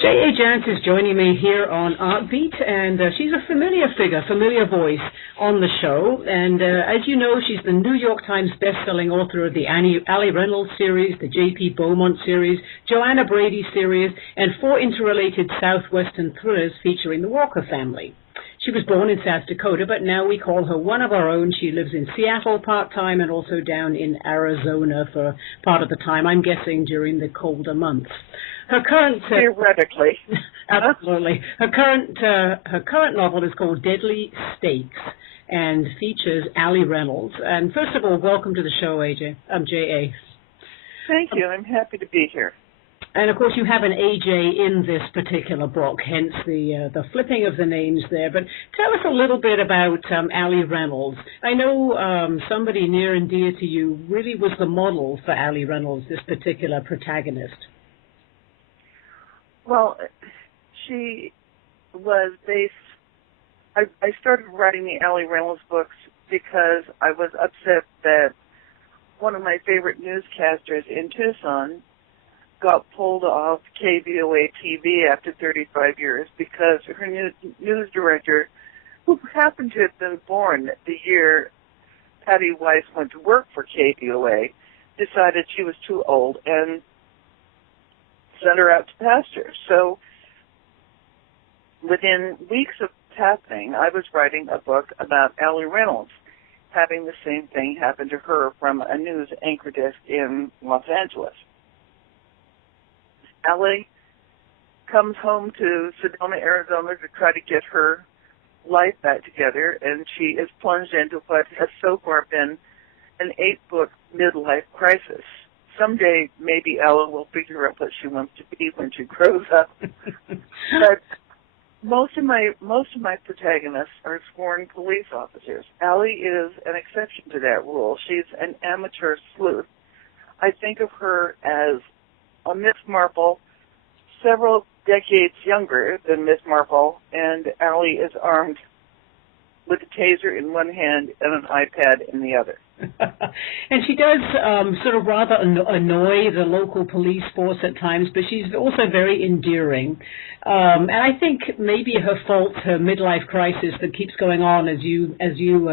J.A. Jance is joining me here on Artbeat, and she's a familiar figure, familiar voice on the show. And as you know, she's the New York Times best-selling author of the Ali Reynolds series, the J.P. Beaumont series, Joanna Brady series, and 4 interrelated Southwestern thrillers featuring the Walker family. She was born in South Dakota, but now we call her one of our own. She lives in Seattle part-time and also down in Arizona for part of the time, I'm guessing during the colder months. Her current theoretically, absolutely. Her current novel is called Deadly Stakes and features Ali Reynolds. And first of all, welcome to the show, J.A. Thank you. I'm happy to be here. And of course, you have an AJ in this particular book, hence the flipping of the names there. But tell us a little bit about Ali Reynolds. I know somebody near and dear to you really was the model for Ali Reynolds, this particular protagonist. Well, she was based. I started writing the Ali Reynolds books because I was upset that one of my favorite newscasters in Tucson got pulled off KVOA TV after 35 years because her news director, who happened to have been born the year Patty Weiss went to work for KVOA, decided she was too old and sent her out to pasture. So within weeks of happening, I was writing a book about Ali Reynolds having the same thing happen to her from a news anchor desk in Los Angeles. Ali comes home to Sedona, Arizona to try to get her life back together, and she is plunged into what has so far been an 8-book midlife crisis. Someday, maybe Ella will figure out what she wants to be when she grows up. But most of my protagonists are sworn police officers. Ali is an exception to that rule. She's an amateur sleuth. I think of her as a Miss Marple, several decades younger than Miss Marple, and Ali is armed with a taser in one hand and an iPad in the other. And she does sort of rather annoy the local police force at times, but she's also very endearing. And I think maybe her fault, her midlife crisis that keeps going on, as you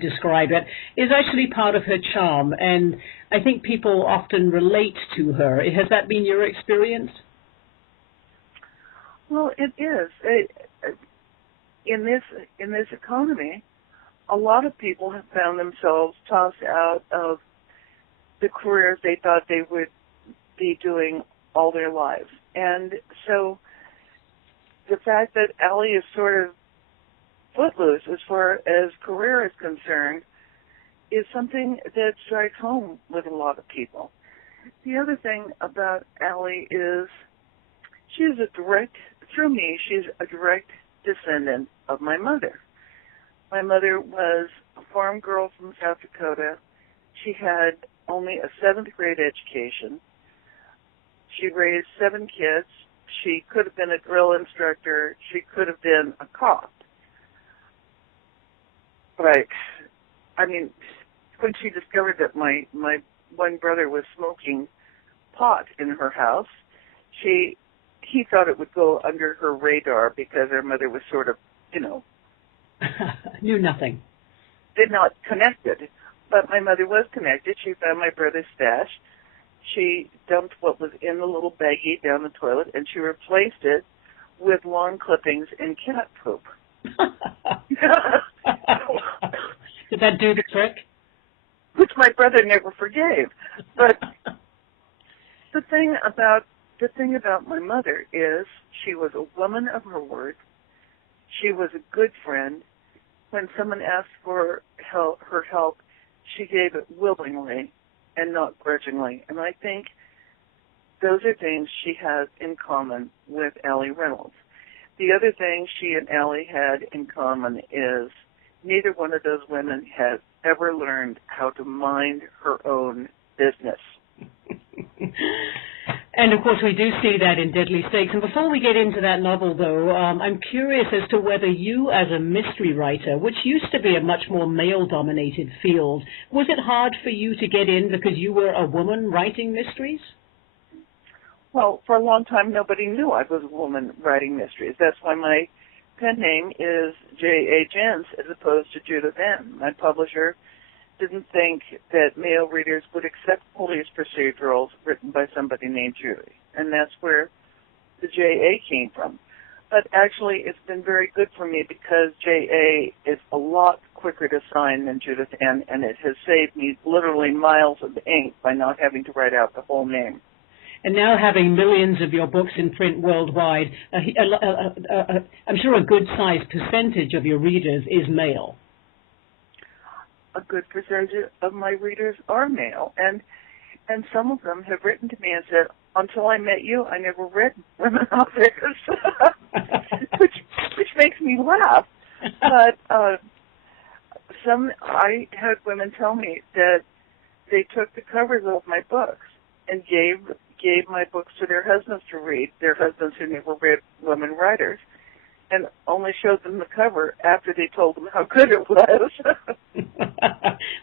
describe it, is actually part of her charm. And I think people often relate to her. Has that been your experience? Well, it is. In this economy, a lot of people have found themselves tossed out of the careers they thought they would be doing all their lives. And so the fact that Ali is sort of footloose as far as career is concerned is something that strikes home with a lot of people. The other thing about Ali is she's a direct descendant of my mother. My mother was a farm girl from South Dakota. She had only a 7th grade education. She raised 7 kids. She could have been a drill instructor. She could have been a cop. But, I mean, when she discovered that my one brother was smoking pot in her house, he thought it would go under her radar because her mother was sort of, knew nothing. Did not connected. But my mother was connected. She found my brother's stash. She dumped what was in the little baggie down the toilet, and she replaced it with lawn clippings and cat poop. Did that do the trick? Which my brother never forgave. But the thing about my mother is she was a woman of her word. She was a good friend. When someone asked for her help, she gave it willingly and not grudgingly. And I think those are things she has in common with Ali Reynolds. The other thing she and Ali had in common is neither one of those women has ever learned how to mind her own business. And, of course, we do see that in Deadly Stakes. And before we get into that novel, though, I'm curious as to whether you, as a mystery writer, which used to be a much more male-dominated field, was it hard for you to get in because you were a woman writing mysteries? Well, for a long time, nobody knew I was a woman writing mysteries. That's why my pen name is J.A. Jance as opposed to Judith N. My publisher didn't think that male readers would accept police procedurals written by somebody named Judy, and that's where the J.A. came from. But actually, it's been very good for me because J.A. is a lot quicker to sign than Judith N., and it has saved me literally miles of ink by not having to write out the whole name. And now having millions of your books in print worldwide, I'm sure a good-sized percentage of your readers is male. A good percentage of my readers are male, and some of them have written to me and said, until I met you, I never read women authors, which makes me laugh. But I had women tell me that they took the covers off my books and gave my books to their husbands to read, their husbands who never read women writers, and only showed them the cover after they told them how good it was.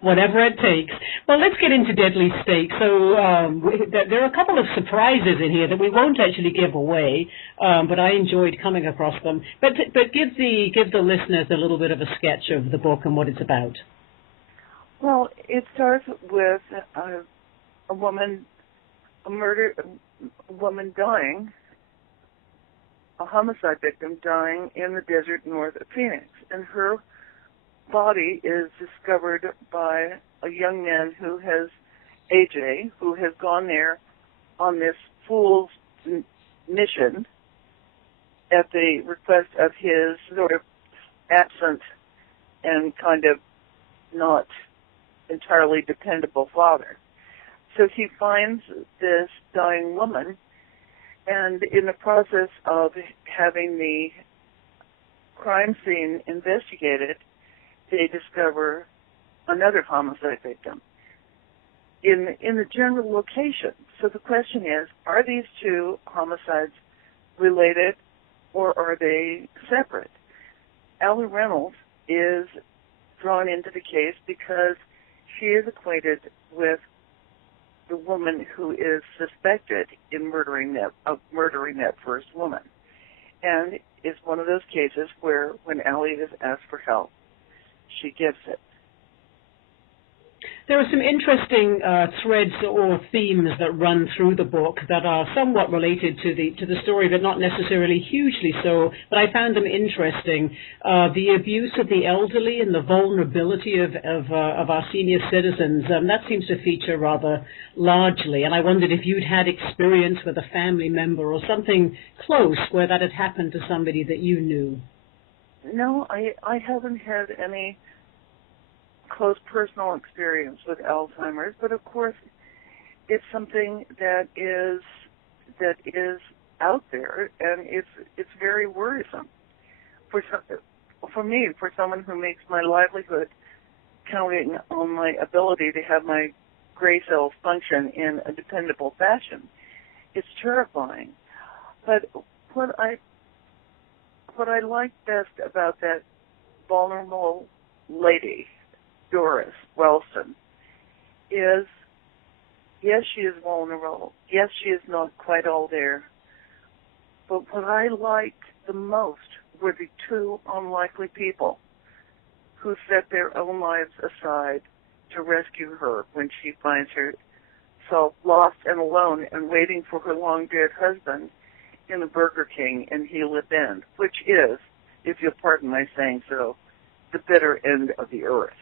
Whatever it takes. Well, let's get into Deadly Stakes. So there are a couple of surprises in here that we won't actually give away, but I enjoyed coming across them. But give the listeners a little bit of a sketch of the book and what it's about. Well, it starts with a woman dying, a homicide victim dying in the desert north of Phoenix, and her body is discovered by a young man who has, AJ, who has gone there on this fool's mission at the request of his sort of absent and kind of not entirely dependable father. So he finds this dying woman, and in the process of having the crime scene investigated, they discover another homicide victim in the general location. So the question is, are these two homicides related or are they separate? Allie Reynolds is drawn into the case because she is acquainted with the woman who is suspected in murdering that first woman. And it's one of those cases where when Allie is asked for help, she gives it. There are some interesting threads or themes that run through the book that are somewhat related to the story, but not necessarily hugely so. But I found them interesting. The abuse of the elderly and the vulnerability of our senior citizens, that seems to feature rather largely. And I wondered if you'd had experience with a family member or something close where that had happened to somebody that you knew. No, I haven't had any close personal experience with Alzheimer's, but of course it's something that is out there, and it's very worrisome for me, for someone who makes my livelihood counting on my ability to have my gray cells function in a dependable fashion. It's terrifying. But what I like best about that vulnerable lady, Doris Wellston, is, yes, she is vulnerable. Yes, she is not quite all there. But what I liked the most were the two unlikely people who set their own lives aside to rescue her when she finds herself lost and alone and waiting for her long-dead husband in the Burger King in Gila Bend, which is, if you'll pardon my saying so, the bitter end of the earth.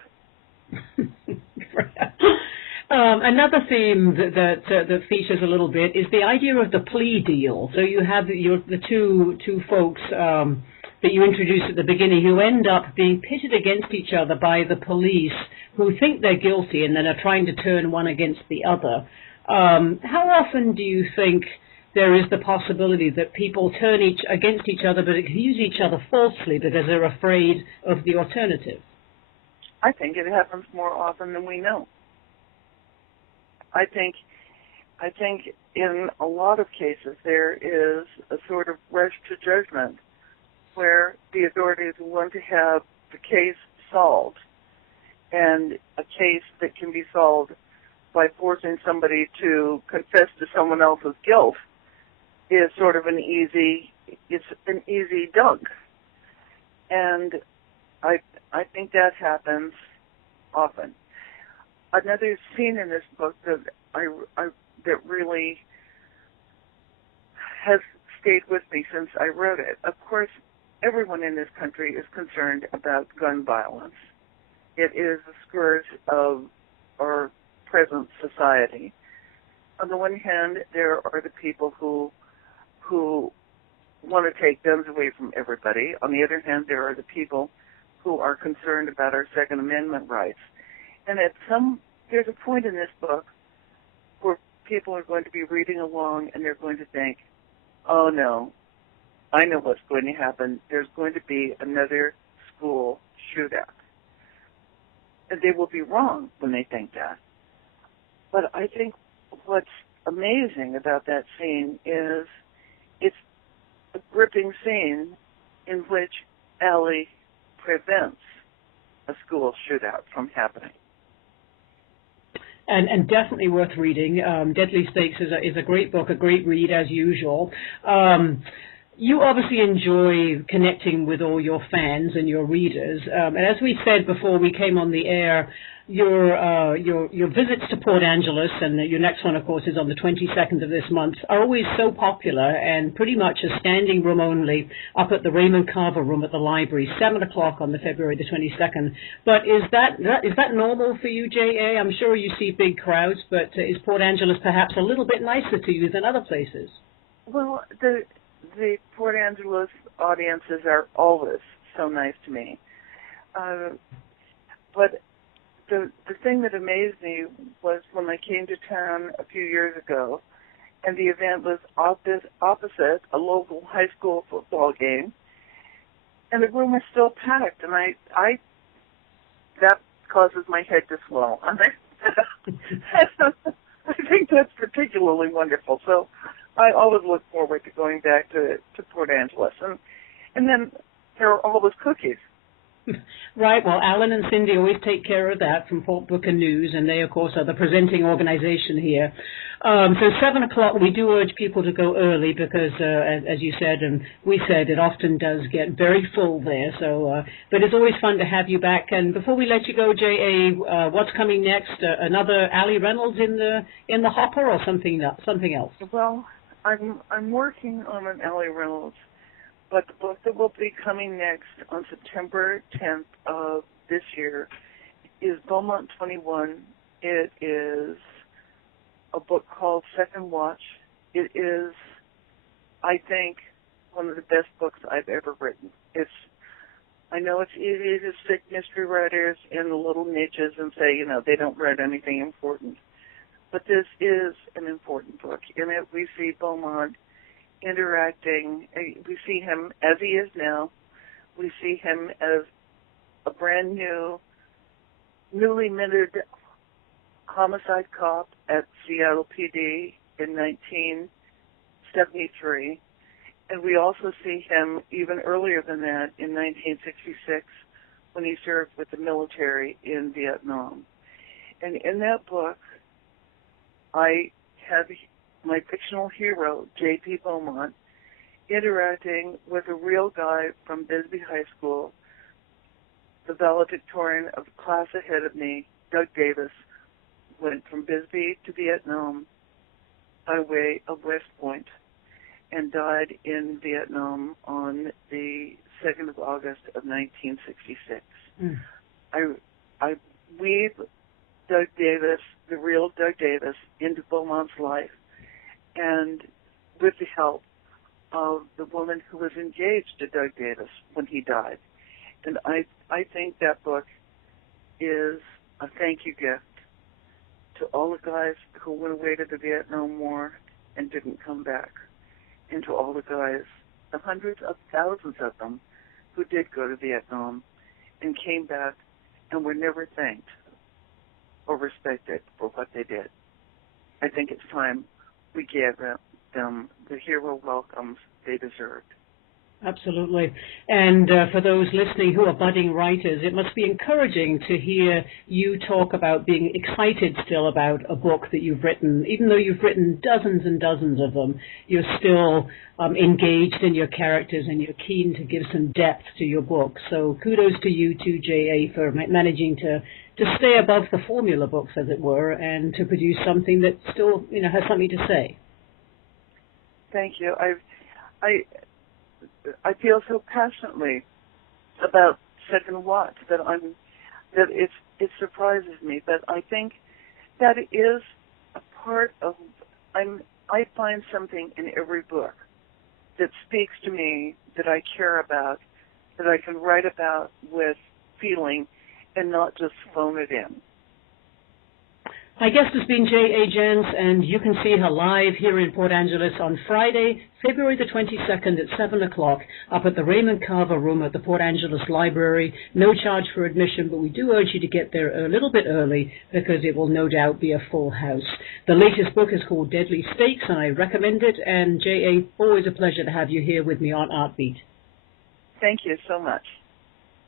Another theme that features a little bit is the idea of the plea deal. So you have the two folks that you introduce at the beginning who end up being pitted against each other by the police who think they're guilty and then are trying to turn one against the other. How often do you think there is the possibility that people turn against each other but accuse each other falsely because they're afraid of the alternative? I think it happens more often than we know. I think in a lot of cases there is a sort of rush to judgment where the authorities want to have the case solved, and a case that can be solved by forcing somebody to confess to someone else's guilt is sort of an easy dunk. And I think that happens often. Another scene in this book that that really has stayed with me since I wrote it. Of course, everyone in this country is concerned about gun violence. It is a scourge of our present society. On the one hand, there are the people who want to take guns away from everybody. On the other hand, there are the people who are concerned about our Second Amendment rights. And there's a point in this book where people are going to be reading along and they're going to think, oh no, I know what's going to happen. There's going to be another school shootout. And they will be wrong when they think that. But I think what's amazing about that scene is it's a gripping scene in which Allie prevents a school shootout from happening. And definitely worth reading. Deadly Stakes is a great book, a great read as usual. You obviously enjoy connecting with all your fans and your readers. And as we said before we came on the air, your visits to Port Angeles, and your next one, of course, is on the 22nd of this month, are always so popular and pretty much a standing room only up at the Raymond Carver Room at the library, 7 o'clock on the February the 22nd. But is that normal for you, J.A.? I'm sure you see big crowds, but is Port Angeles perhaps a little bit nicer to you than other places? Well, the Port Angeles audiences are always so nice to me. But the thing that amazed me was when I came to town a few years ago, and the event was opposite a local high school football game, and the room was still packed, and I that causes my head to swell. And I think that's particularly wonderful. So I always look forward to going back to Port Angeles. And then there are always cookies. Right. Well, Alan and Cindy always take care of that from Port Booker News, and they, of course, are the presenting organization here. So 7 o'clock, we do urge people to go early because, as you said and we said, it often does get very full there. So, but it's always fun to have you back. And before we let you go, J.A., what's coming next? Another Ali Reynolds in the hopper, or something else? Well, I'm working on an Ali Reynolds. But the book that will be coming next on September 10th of this year is Beaumont 21. It is a book called Second Watch. It is, I think, one of the best books I've ever written. I know it's easy to stick mystery writers in the little niches and say, they don't write anything important. But this is an important book. In it, we see Beaumont interacting. We see him as he is now. We see him as a brand newly minted homicide cop at Seattle PD in 1973. And we also see him even earlier than that in 1966 when he served with the military in Vietnam. And in that book, I have my fictional hero, J.P. Beaumont, interacting with a real guy from Bisbee High School, the valedictorian of the class ahead of me, Doug Davis, went from Bisbee to Vietnam by way of West Point and died in Vietnam on the 2nd of August of 1966. Mm. I weave Doug Davis, the real Doug Davis, into Beaumont's life, and with the help of the woman who was engaged to Doug Davis when he died. And I think that book is a thank you gift to all the guys who went away to the Vietnam War and didn't come back, and to all the guys, the hundreds of thousands of them, who did go to Vietnam and came back and were never thanked or respected for what they did. I think it's time we gave them the hero welcomes they deserved. Absolutely. And for those listening who are budding writers, it must be encouraging to hear you talk about being excited still about a book that you've written. Even though you've written dozens and dozens of them, you're still engaged in your characters and you're keen to give some depth to your book. So kudos to you too, J.A., for managing to stay above the formula books, as it were, and to produce something that still, has something to say. Thank you. I feel so passionately about Second Watch that it surprises me, but I think that it is a part of I find something in every book that speaks to me, that I care about, that I can write about with feeling and not just phone it in. My guest has been J.A. Jance, and you can see her live here in Port Angeles on Friday, February the 22nd at 7 o'clock up at the Raymond Carver Room at the Port Angeles Library. No charge for admission, but we do urge you to get there a little bit early because it will no doubt be a full house. The latest book is called Deadly Stakes, and I recommend it. And J.A., always a pleasure to have you here with me on Artbeat. Thank you so much.